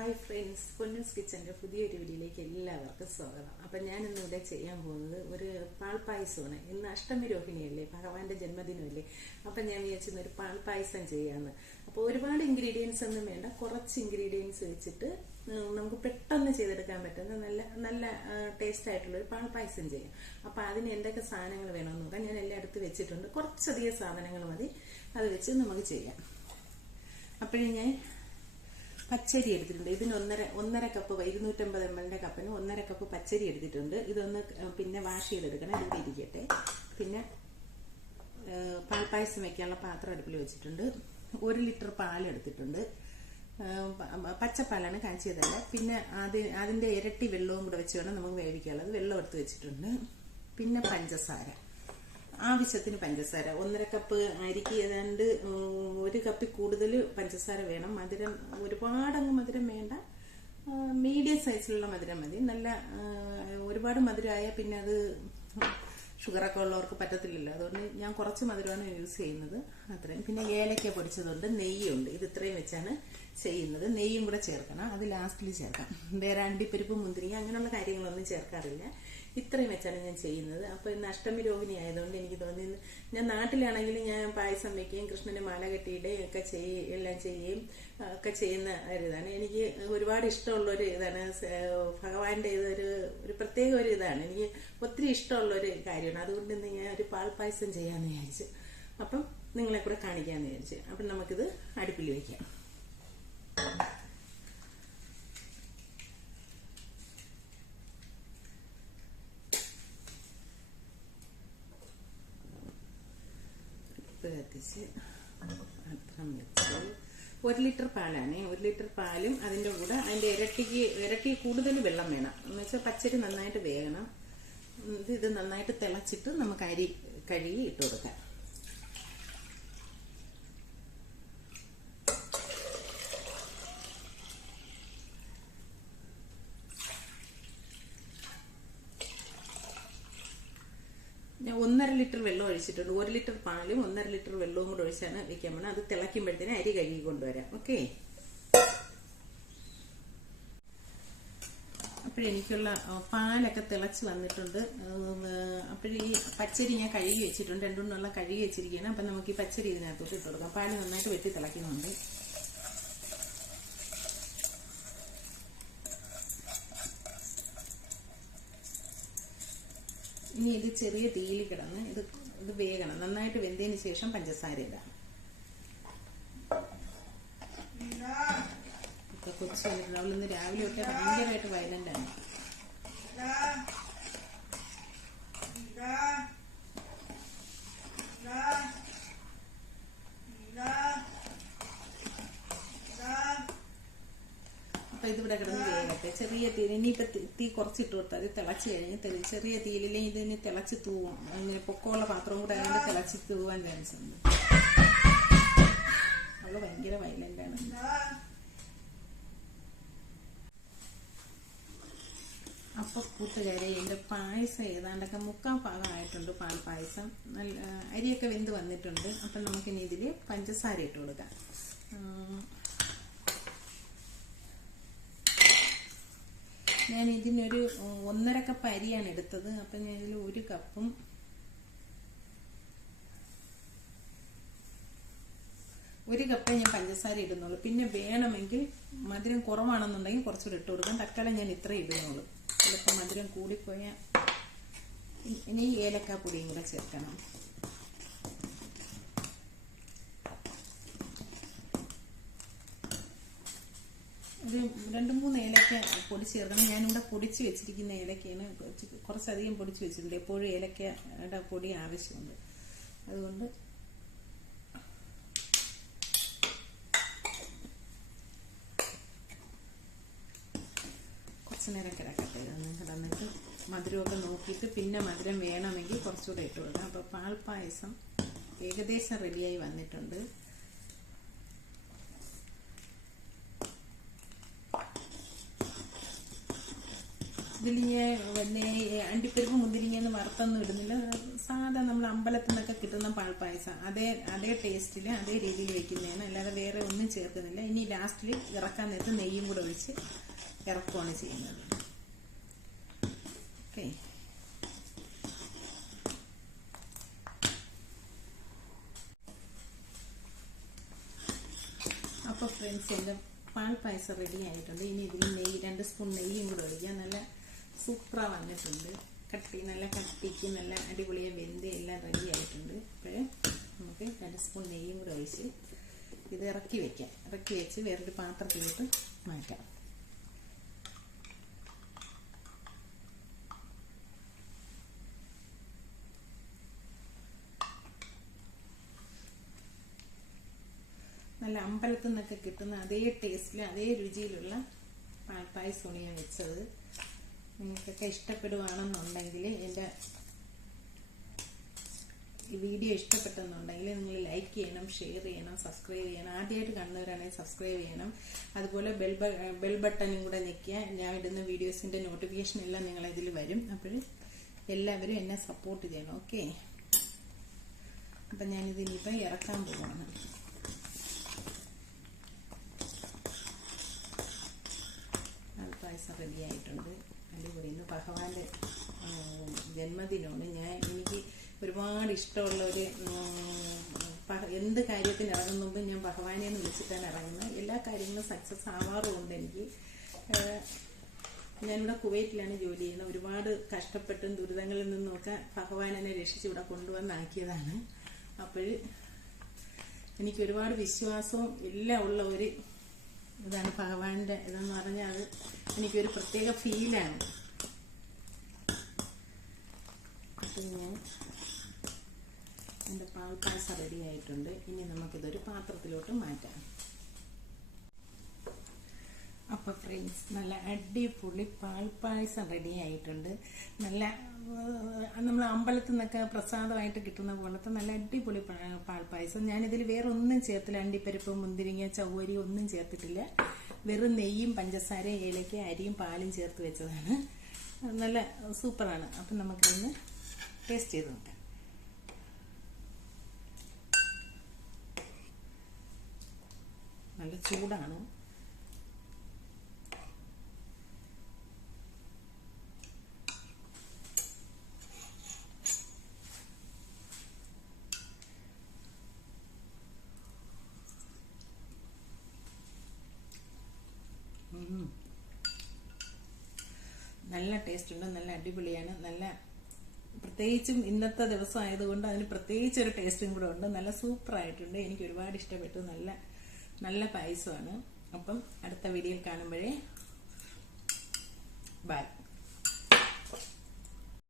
Hi friends, Ponnoos കിച്ചൻ്റെ പുതിയൊരു വീഡിയോയിലേക്ക് എല്ലാവർക്കും സ്വാഗതം. അപ്പം ഞാനിന്ന് ഇവിടെ ചെയ്യാൻ പോകുന്നത് ഒരു പാൽപ്പായസമാണ്. ഇന്ന് അഷ്ടമി രോഹിണിയല്ലേ, ഭഗവാന്റെ ജന്മദിനമല്ലേ. അപ്പം ഞാൻ വിചാരിച്ചിരുന്ന ഒരു പാൽപ്പായസം ചെയ്യാമെന്ന്. അപ്പോൾ ഒരുപാട് ഇൻഗ്രീഡിയൻസ് ഒന്നും വേണ്ട, കുറച്ച് ഇൻഗ്രീഡിയൻസ് വെച്ചിട്ട് നമുക്ക് പെട്ടെന്ന് ചെയ്തെടുക്കാൻ പറ്റുന്ന നല്ല നല്ല ടേസ്റ്റ് ആയിട്ടുള്ള ഒരു പാൽപ്പായസം ചെയ്യാം. അപ്പം അതിന് എന്തൊക്കെ സാധനങ്ങൾ വേണമെന്ന് നോക്കാം. ഞാൻ എല്ലാം എടുത്ത് വെച്ചിട്ടുണ്ട്. കുറച്ചധികം സാധനങ്ങൾ മതി, അത് വെച്ച് നമുക്ക് ചെയ്യാം. അപ്പോഴേ ഞാൻ പച്ചരി എടുത്തിട്ടുണ്ട്. ഇതിന് ഒന്നര കപ്പ് 250 ml കപ്പിന് 1.5 കപ്പ് പച്ചരി എടുത്തിട്ടുണ്ട്. ഇതൊന്ന് പിന്നെ വാഷ് ചെയ്തെടുക്കണം. ഇവിടെ ഇരിക്കട്ടെ. പിന്നെ പാൽപ്പായസം വെക്കാനുള്ള പാത്രം അടുപ്പിൽ വെച്ചിട്ടുണ്ട്. 1 ലിറ്റർ പാൽ എടുത്തിട്ടുണ്ട്. പച്ചപ്പാലാണ്, കാച്ചിയതല്ല. പിന്നെ അതിന്റെ ഇരട്ടി വെള്ളവും കൂടെ വെച്ച് വേണം നമുക്ക് വേവിക്കാനുള്ളത്. വെള്ളം എടുത്ത് വെച്ചിട്ടുണ്ട്. പിന്നെ പഞ്ചസാര, ആവശ്യത്തിന് പഞ്ചസാര. 1.5 കപ്പ് അരിക്ക് ഏതാണ്ട് 1 കപ്പിൽ കൂടുതൽ പഞ്ചസാര വേണം. മധുരം ഒരുപാടങ്ങ് മധുരം വേണ്ട, മീഡിയം സൈസിലുള്ള മധുരം മതി. നല്ല ഒരുപാട് മധുരമായാൽ പിന്നെ അത് ഷുഗറൊക്കെ ഉള്ളവർക്ക് പറ്റത്തില്ലല്ലോ. അതുകൊണ്ട് ഞാൻ കുറച്ച് മധുരമാണ് യൂസ് ചെയ്യുന്നത്, അത്രയും. പിന്നെ ഏലക്ക പൊടിച്ചതുണ്ട്, നെയ്യുണ്ട്. ഇത് ഇത്രയും വെച്ചാണ് ചെയ്യുന്നത്. നെയ്യും കൂടെ ചേർക്കണം, അത് ലാസ്റ്റിൽ ചേർക്കാം. വേറെ അണ്ടിപ്പരിപ്പ്, മുന്തിരിങ്ങ അങ്ങനെയുള്ള കാര്യങ്ങളൊന്നും ചേർക്കാറില്ല. ഇത്രയും വെച്ചാണ് ഞാൻ ചെയ്യുന്നത്. അപ്പൊ ഇന്ന് അഷ്ടമി രോഹിണി ആയതുകൊണ്ട് എനിക്ക് തോന്നി, ഞാൻ നാട്ടിലാണെങ്കിൽ ഞാൻ പായസം വെക്കുകയും കൃഷ്ണന് മാല കെട്ടിയിടുകയും ഒക്കെ എല്ലാം ചെയ്യുകയും ഒക്കെ ചെയ്യുന്ന ഒരിതാണ്. എനിക്ക് ഒരുപാട് ഇഷ്ടമുള്ള ഒരു ഇതാണ്. ഭഗവാന്റെ ഒരു പ്രത്യേക ഒരു ഇതാണ്. എനിക്ക് ഒത്തിരി ഇഷ്ടമുള്ള ഒരു കാര്യമാണ്. അതുകൊണ്ട് ഇന്ന് ഞാൻ ഒരു പാൽപ്പായസം ചെയ്യാന്ന് വിചാരിച്ചു. അപ്പം നിങ്ങളെ കൂടെ കാണിക്കാന്ന് വിചാരിച്ചു. അപ്പം നമുക്കിത് അടുപ്പിൽ വയ്ക്കാം. കത്തിച്ച് അത്രം വെച്ച് 1 ലിറ്റർ പാലാണ്. 1 ലിറ്റർ പാലും അതിൻ്റെ കൂടെ അതിൻ്റെ ഇരട്ടി കൂടുതൽ വെള്ളം വേണം. എന്ന് വെച്ചാൽ പച്ചരി നന്നായിട്ട് വേകണം. ഇത് നന്നായിട്ട് തിളച്ചിട്ട് നമുക്ക് അരി കഴുകി ഇട്ട് കൊടുക്കാം. ഞാൻ 1.5 ലിറ്റർ വെള്ളം ഒഴിച്ചിട്ടുണ്ട്. 1 ലിറ്റർ പാലും 1.5 ലിറ്റർ വെള്ളവും കൂടെ ഒഴിച്ചാണ് വെക്കാൻ പോണത്. അത് തിളയ്ക്കുമ്പോഴത്തേന് അരി കഴുകി കൊണ്ടുവരാം. ഓക്കെ. അപ്പോഴെനിക്കുള്ള പാലൊക്കെ തിളച്ച് വന്നിട്ടുണ്ട്. അപ്പോഴീ പച്ചരി ഞാൻ കഴുകി വെച്ചിട്ടുണ്ട്. 2 വെള്ളം കഴുകി വെച്ചിരിക്കുകയാണ്. അപ്പം നമുക്ക് ഈ പച്ചരി ഇതിനകത്തോട്ട് ഇട്ട് കൊടുക്കാം. പാല് നന്നായിട്ട് വെട്ടി തിളയ്ക്കുന്നുണ്ട്. ഇനി ഇത് ചെറിയ തീയിൽ കിടന്ന് ഇത് വേകണം. നന്നായിട്ട് വെന്തതിന് ശേഷം പഞ്ചസാര ഇടാം. ഇപ്പൊ കൊച്ചു വന്നിട്ടുണ്ട്. അവളിന്ന് രാവിലെ തൊട്ടേ ഭയങ്കരമായിട്ട് വയലന്റ് ആണ്. അപ്പൊ ഇതിവിടെ കിടന്ന് വേഗത്തെ ചെറിയ തീയിൽ. ഇനിയിപ്പൊ തീ കുറച്ചിട്ട് കൊടുത്താൽ അത് തിളച്ച് കഴിഞ്ഞ് ചെറിയ തീയിലില്ലെങ്കിൽ ഇതിന് തിളച്ച് തൂവും. അങ്ങനെ പൊക്കമുള്ള പാത്രവും കൂടെ അതിന്റെ തിളച്ച് തൂവാൻ ചാൻസ് ഉണ്ട്. അവള് ഭയങ്കര വയലന്റ് ആണ്. അപ്പൊ കൂട്ടുകാരെ, എന്റെ പായസം ഏതാണ്ടൊക്കെ 3/4 ഭാഗമായിട്ടുണ്ട്. പാൽപ്പായസം നല്ല അരിയൊക്കെ വെന്ത് വന്നിട്ടുണ്ട്. അപ്പൊ നമുക്കിനി ഇതില് പഞ്ചസാര ഇട്ട് കൊടുക്കാം. ഞാൻ ഇതിനൊരു 1.5 കപ്പ് അരിയാണ് എടുത്തത്. അപ്പൊ ഞാൻ ഇതിൽ 1 കപ്പും 1 കപ്പേ ഞാൻ പഞ്ചസാര ഇടുന്നുള്ളൂ. പിന്നെ വേണമെങ്കിൽ മധുരം കുറവാണെന്നുണ്ടെങ്കിൽ കുറച്ചുകൂടെ ഇട്ട് കൊടുക്കാം. തക്കാലം ഞാൻ ഇത്ര ഇടുന്നുള്ളൂ. ചിലപ്പോൾ മധുരം കൂടിപ്പോയാൽ ഇനി ഏലക്കാപ്പൊടിയും കൂടെ ചേർക്കണം. ഒരു 2-3 ഏലക്ക പൊടിച്ച് ചേർക്കണം. ഞാനിവിടെ പൊടിച്ച് വെച്ചിരിക്കുന്ന ഏലക്കയാണ്. കുറച്ചധികം പൊടിച്ച് വെച്ചിട്ടുണ്ട്. എപ്പോഴും ഏലക്കയുടെ പൊടി ആവശ്യമുണ്ട്. അതുകൊണ്ട് കുറച്ച് നേരം കിടക്കട്ടെ. കിടന്നിട്ട് മധുരമൊക്കെ നോക്കിയിട്ട് പിന്നെ മധുരം വേണമെങ്കിൽ കുറച്ചുകൂടെ ഇട്ട് കൊടുക്കാം. അപ്പോൾ പാൽപ്പായസം ഏകദേശം റെഡിയായി വന്നിട്ടുണ്ട്. ഇതിൽ ഞാൻ പിന്നെ അണ്ടിപ്പരിപ്പ് മുന്തിരിങ്ങയൊന്നും വറുത്തൊന്നും ഇടുന്നില്ല. സാധാ നമ്മൾ അമ്പലത്തിൽ നിന്നൊക്കെ കിട്ടുന്ന പാൽപ്പായസം അതേ ടേസ്റ്റിൽ അതേ രീതിയിൽ വെക്കുന്നതാണ്, അല്ലാതെ വേറെ ഒന്നും ചേർക്കുന്നില്ല. ഇനി ലാസ്റ്റിൽ ഇറക്കാൻ നേരത്ത് നെയ്യും കൂടെ ഒഴിച്ച് ഇറക്കുകയാണ് ചെയ്യുന്നത്. ഓക്കെ, അപ്പോൾ ഫ്രണ്ട്സ് എൻ്റെ പാൽപ്പായസം റെഡി ആയിട്ടുണ്ട്. ഇനി ഇതിൽ 2 സ്പൂൺ നെയ്യും കൂടെ ഒഴിക്കുക. നല്ല സൂപ്പറാ വന്നിട്ടുണ്ട്. നല്ല കട്ടിക്ക് നല്ല അടിപൊളിയായി വെന്ത് എല്ലാം റെഡി ആയിട്ടുണ്ട്. അപ്പോൾ നമുക്ക് 2 സ്പൂൺ നെയ്യും കൂടെ ഒഴിച്ച് ഇത് ഇറക്കി വെക്കാം. ഇറക്കി വെച്ച് വേറൊരു പാത്രത്തിലോട്ട് മാറ്റാം. നല്ല അമ്പലത്തിൽ നിന്നൊക്കെ കിട്ടുന്ന അതേ ടേസ്റ്റിൽ അതേ രുചിയിലുള്ള പാൽപ്പായസമാണ് ഞാൻ വെച്ചത്. നിങ്ങൾക്കൊക്കെ ഇഷ്ടപ്പെടുകയാണെന്നുണ്ടെങ്കിൽ എൻ്റെ ഈ വീഡിയോ ഇഷ്ടപ്പെട്ടെന്നുണ്ടെങ്കിൽ നിങ്ങൾ ലൈക്ക് ചെയ്യണം, ഷെയർ ചെയ്യണം, സബ്സ്ക്രൈബ് ചെയ്യണം. ആദ്യമായിട്ട് കാണുന്നവരാണെങ്കിൽ സബ്സ്ക്രൈബ് ചെയ്യണം. അതുപോലെ ബെൽ ബട്ടണും കൂടെ ഞെക്കിയാൽ ഞാൻ ഇടുന്ന വീഡിയോസിൻ്റെ നോട്ടിഫിക്കേഷൻ എല്ലാം നിങ്ങളിതിൽ വരും. അപ്പോൾ എല്ലാവരും എന്നെ സപ്പോർട്ട് ചെയ്യണം. ഓക്കെ, അപ്പം ഞാനിതിനിപ്പം ഇറക്കാൻ പോവാണ്. പായസം റെഡി ആയിട്ടുണ്ട്. അടിപൊളി. ഇന്ന് ഭഗവാന്റെ ജന്മദിനമാണ്. എനിക്ക് ഒരുപാട് ഇഷ്ടമുള്ള ഒരു എന്ത് കാര്യത്തിന് ഇറങ്ങുന്ന മുമ്പ് ഞാൻ ഭഗവാനെ ഒന്ന് വിളിച്ചിട്ടാണ് ഇറങ്ങുന്നത്. എല്ലാ കാര്യങ്ങളും സക്സസ് ആവാറുമുണ്ട് എനിക്ക്. ഞാനിവിടെ കുവൈറ്റിലാണ് ജോലി ചെയ്യുന്നത്. ഒരുപാട് കഷ്ടപ്പെട്ടും ദുരിതങ്ങളിൽ നിന്നുമൊക്കെ ഭഗവാൻ എന്നെ രക്ഷിച്ച് ഇവിടെ കൊണ്ടുവന്നാക്കിയതാണ്. അപ്പോൾ എനിക്ക് ഒരുപാട് വിശ്വാസവും എല്ലാം ഉള്ള ഒരു ഇതാണ് ഭഗവാന്റെ ഇതെന്ന് പറഞ്ഞാൽ അത് എനിക്കൊരു പ്രത്യേക ഫീലാണ്. അപ്പം ഞാൻ എൻ്റെ പാൽപ്പായസം റെഡി ആയിട്ടുണ്ട്. ഇനി നമുക്കിതൊരു പാത്രത്തിലോട്ട് മാറ്റാം. അപ്പോൾ ഫ്രണ്ട്സ് നല്ല അടിപൊളി പാൽപ്പായസം റെഡി ആയിട്ടുണ്ട്. നല്ല നമ്മൾ അമ്പലത്തിൽ നിന്നൊക്കെ പ്രസാദമായിട്ട് കിട്ടുന്ന പോലത്തെ നല്ല അടിപൊളി പാൽപ്പായസം. ഞാനിതിൽ വേറെ ഒന്നും ചേർത്തില്ല. അണ്ടിപ്പരിപ്പ്, മുന്തിരിങ്ങ, ചവ്വരി ഒന്നും ചേർത്തിട്ടില്ല. വെറും നെയ്യും പഞ്ചസാരയും ഏലക്ക അരിയും പാലും ചേർത്ത് വെച്ചതാണ്. നല്ല സൂപ്പറാണ്. അപ്പം നമുക്കിതൊന്ന് ടേസ്റ്റ് ചെയ്ത് നോക്കാം. നല്ല ചൂടാണ്. നല്ല ടേസ്റ്റ് ഉണ്ട്. നല്ല അടിപൊളിയാണ്. നല്ല പ്രത്യേകിച്ചും ഇന്നത്തെ ദിവസം ആയതുകൊണ്ട് അതിന് പ്രത്യേകിച്ചൊരു ടേസ്റ്റും കൂടെ ഉണ്ട്. നല്ല സൂപ്പറായിട്ടുണ്ട്. എനിക്ക് ഒരുപാട് ഇഷ്ടപ്പെട്ടു. നല്ല പായസമാണ്. അപ്പം അടുത്ത വീഡിയോയിൽ കാണുമ്പോഴേ